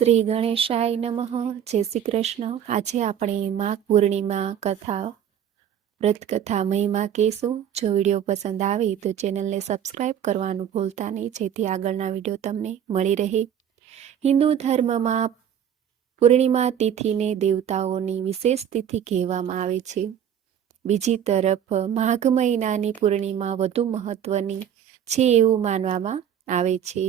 શ્રી ગણેશાય નમઃ. જય શ્રી કૃષ્ણ. આજે આપણે માઘ પૂર્ણિમા કથા વ્રત કથા મહિમા કહેશું. જો વિડીયો પસંદ આવે તો ચેનલને સબસ્ક્રાઈબ કરવાનું ભૂલતા નહીં, જેથી આગળના વિડીયો તમને મળી રહે. હિન્દુ ધર્મમાં પૂર્ણિમા તિથિને દેવતાઓની વિશેષ તિથિ કહેવામાં આવે છે. બીજી તરફ માઘ મહિનાની પૂર્ણિમા વધુ મહત્વની છે એવું માનવામાં આવે છે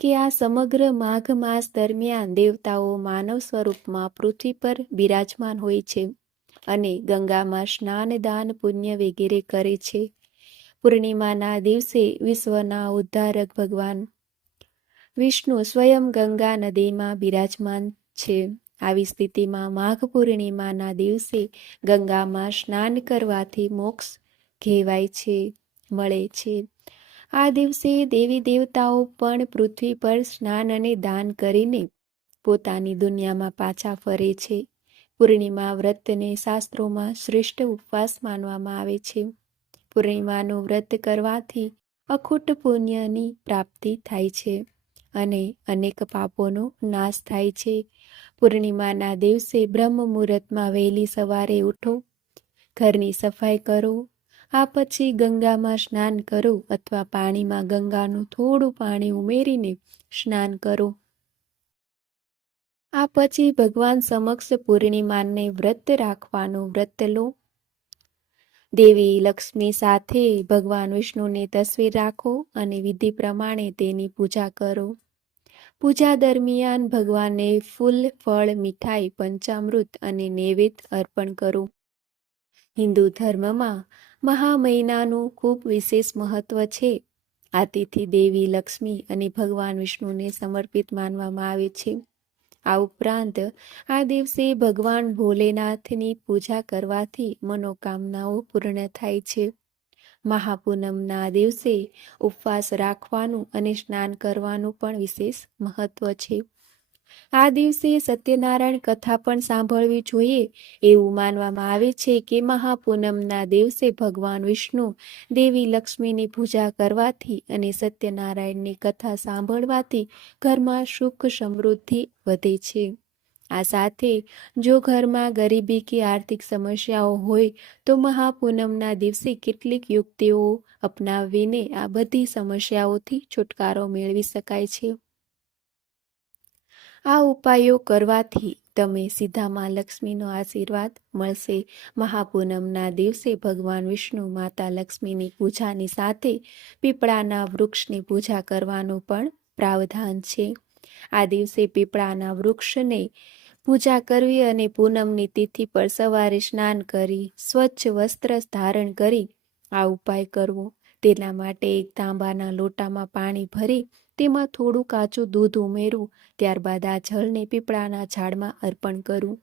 કે આ સમગ્ર માઘ માસ દરમિયાન દેવતાઓ માનવ સ્વરૂપમાં પૃથ્વી પર બિરાજમાન હોય છે અને ગંગામાં સ્નાન દાન પુણ્ય વગેરે કરે છે. પૂર્ણિમાના દિવસે વિશ્વના ઉદ્ધારક ભગવાન વિષ્ણુ સ્વયં ગંગા નદીમાં બિરાજમાન છે. આવી સ્થિતિમાં માઘ પૂર્ણિમાના દિવસે ગંગામાં સ્નાન કરવાથી મોક્ષ મળે છે. આ દિવસે દેવી દેવતાઓ પણ પૃથ્વી પર સ્નાન અને દાન કરીને પોતાની દુનિયામાં પાછા ફરે છે. પૂર્ણિમા વ્રતને શાસ્ત્રોમાં શ્રેષ્ઠ ઉપવાસ માનવામાં આવે છે. પૂર્ણિમાનું વ્રત કરવાથી અખૂટ પુણ્યની પ્રાપ્તિ થાય છે અને અનેક પાપોનો નાશ થાય છે. પૂર્ણિમાના દિવસે બ્રહ્મ મુહૂર્તમાં વહેલી સવારે ઉઠો, ઘરની સફાઈ કરો. આ પછી ગંગામાં સ્નાન કરો અથવા પાણીમાં ગંગાનું થોડું પાણી ઉમેરીને સ્નાન કરો. આ પછી ભગવાન સમક્ષ પૂર્ણિમાને વ્રત રાખવાનું વ્રત લો. દેવી લક્ષ્મી સાથે ભગવાન વિષ્ણુની તસવીર રાખો અને વિધિ પ્રમાણે તેની પૂજા કરો. પૂજા દરમિયાન ભગવાનને ફૂલ, ફળ, મીઠાઈ, પંચામૃત અને નૈવેદ્ય અર્પણ કરો. હિન્દુ ધર્મમાં મહા મહિનાનું ખૂબ વિશેષ મહત્વ છે. આ તિથિ દેવી લક્ષ્મી અને ભગવાન વિષ્ણુને સમર્પિત માનવામાં આવે છે. આ ઉપરાંત આ દિવસે ભગવાન ભોલેનાથની પૂજા કરવાથી મનોકામનાઓ પૂર્ણ થાય છે. મહાપૂનમના દિવસે ઉપવાસ રાખવાનું અને સ્નાન કરવાનું પણ વિશેષ મહત્વ છે. આ દિવસે સત્યનારાયણ કથા પણ સાંભળવી જોઈએ. એવું માનવામાં આવે છે કે મહાપૂનમના દિવસે ભગવાન વિષ્ણુ, દેવી લક્ષ્મીની પૂજા કરવાથી અને સત્યનારાયણની કથા સાંભળવાથી ઘરમાં સુખ સમૃદ્ધિ વધે છે. આ સાથે જો ઘરમાં ગરીબી કે આર્થિક સમસ્યાઓ હોય તો મહાપૂનમના દિવસે કેટલીક યુક્તિઓ અપનાવીને આ બધી સમસ્યાઓથી છુટકારો મેળવી શકાય છે. આ ઉપાયો કરવાથી તમે સીધા માં લક્ષ્મીનો આશીર્વાદ મળશે. મહાપૂનમના દિવસે ભગવાન વિષ્ણુ, માતા લક્ષ્મીની પૂજાની સાથે પીપળાના વૃક્ષની પૂજા કરવાનું પણ પ્રાવધાન છે. આ દિવસે પીપળાના વૃક્ષને પૂજા કરવી અને પૂનમની તિથિ પર સવારે સ્નાન કરી સ્વચ્છ વસ્ત્ર ધારણ કરી આ ઉપાય કરવો. તેના માટે એક તાંબાના લોટામાં પાણી ભરી તેમાં થોડું કાચું દૂધ ઉમેરવું. ત્યારબાદ આ જળને પીપળાના ઝાડમાં અર્પણ કરવું.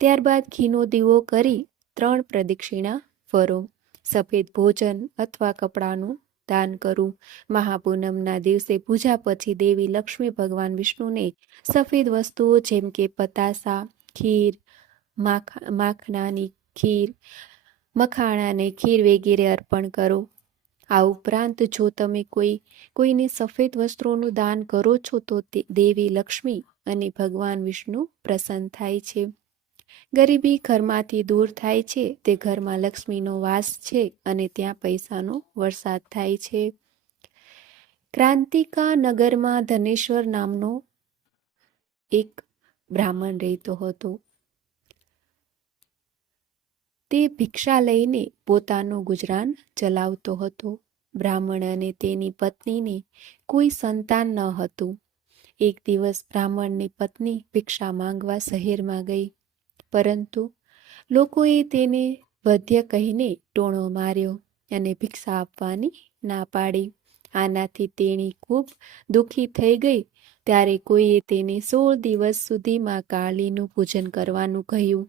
ત્યારબાદ ઘીનો દીવો કરી 3 પ્રદક્ષિણા ફરો. સફેદ ભોજન અથવા કપડાનું દાન કરવું. મહાપૂનમના દિવસે પૂજા પછી દેવી લક્ષ્મી, ભગવાન વિષ્ણુને સફેદ વસ્તુઓ જેમ કે પતાસા, ખીર, માખણાની ખીર, મખાણાની ખીર વગેરે અર્પણ કરો. આ ઉપરાંત જો તમે કોઈને સફેદ વસ્ત્રોનું દાન કરો છો તો દેવી લક્ષ્મી અને ભગવાન વિષ્ણુ પ્રસન્ન થાય છે. ગરીબી ઘરમાંથી દૂર થાય છે. તે ઘરમાં લક્ષ્મીનો વાસ છે અને ત્યાં પૈસાનો વરસાદ થાય છે. ક્રાંતિકા નગરમાં ધનેશ્વર નામનો એક બ્રાહ્મણ રહેતો હતો. તે ભિક્ષા લઈને પોતાનું ગુજરાન ચલાવતો હતો. બ્રાહ્મણ અને તેની પત્નીને કોઈ સંતાન ન હતું. એક દિવસ બ્રાહ્મણની પત્ની ભિક્ષા માંગવા શહેરમાં ગઈ, પરંતુ લોકોએ તેને વધ્ય કહીને ટોણો માર્યો અને ભિક્ષા આપવાની ના પાડી. આનાથી તેણી ખૂબ દુઃખી થઈ ગઈ. ત્યારે કોઈએ તેને 16 દિવસ સુધી માં કાળીનું પૂજન કરવાનું કહ્યું.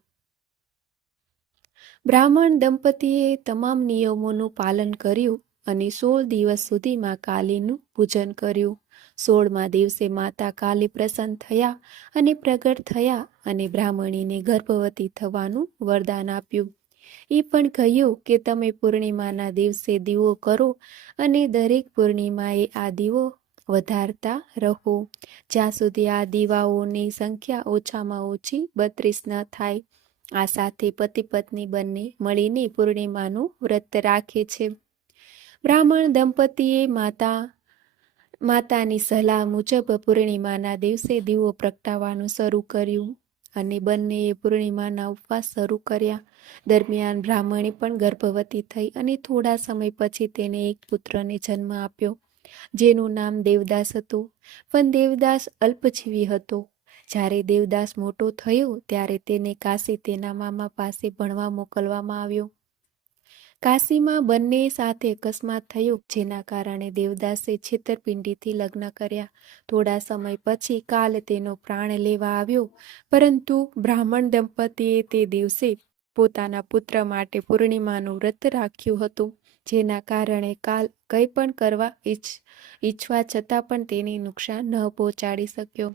બ્રાહ્મણ દંપતીએ તમામ નિયમોનું પાલન કર્યું અને 16 દિવસ સુધી માં કાલીનું પૂજન કર્યું. 16મા દિવસે માતા કાલી પ્રસન્ન થયા અને પ્રગટ થયા અને બ્રાહ્મણીને ગર્ભવતી થવાનું વરદાન આપ્યું. એ પણ કહ્યું કે તમે પૂર્ણિમાના દિવસે દીવો કરો અને દરેક પૂર્ણિમાએ આ દીવો વધારતા રહો જ્યાં સુધી આ દીવાઓની સંખ્યા ઓછામાં ઓછી 32 ન થાય. આ સાથે પતિ પત્ની બંને મળીને પૂર્ણિમાનું વ્રત રાખે છે. બ્રાહ્મણ દંપતીએ માતાની સલાહ મુજબ પૂર્ણિમાના દિવસે દીવો પ્રગટાવવાનું શરૂ કર્યું અને બંનેએ પૂર્ણિમાના ઉપવાસ શરૂ કર્યા. દરમિયાન બ્રાહ્મણી પણ ગર્ભવતી થઈ અને થોડા સમય પછી તેને એક પુત્રને જન્મ આપ્યો, જેનું નામ દેવદાસ હતું. પણ દેવદાસ અલ્પજીવી હતો. જ્યારે દેવદાસ મોટો થયો ત્યારે તેને કાશી તેના મામા પાસે ભણવા મોકલવામાં આવ્યો. કાશીમાં બંને સાથે અકસ્માત થયો, જેના કારણે દેવદાસે છેતરપિંડીથી લગ્ન કર્યા. થોડા સમય પછી કાલ તેનો પ્રાણ લેવા આવ્યો, પરંતુ બ્રાહ્મણ દંપતીએ તે દિવસે પોતાના પુત્ર માટે પૂર્ણિમાનું વ્રત રાખ્યું હતું, જેના કારણે કાલ કંઈ પણ કરવા ઈચ્છવા છતાં પણ તેને નુકસાન ન પહોંચાડી શક્યો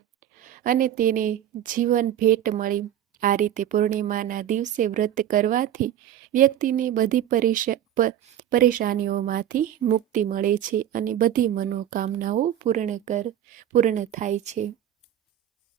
અને તેને જીવન ભેટ મળી. આ રીતે પૂર્ણિમાના દિવસે વ્રત કરવાથી વ્યક્તિને બધી પરેશાનીઓમાંથી મુક્તિ મળે છે અને બધી મનોકામનાઓ પૂર્ણ થાય છે.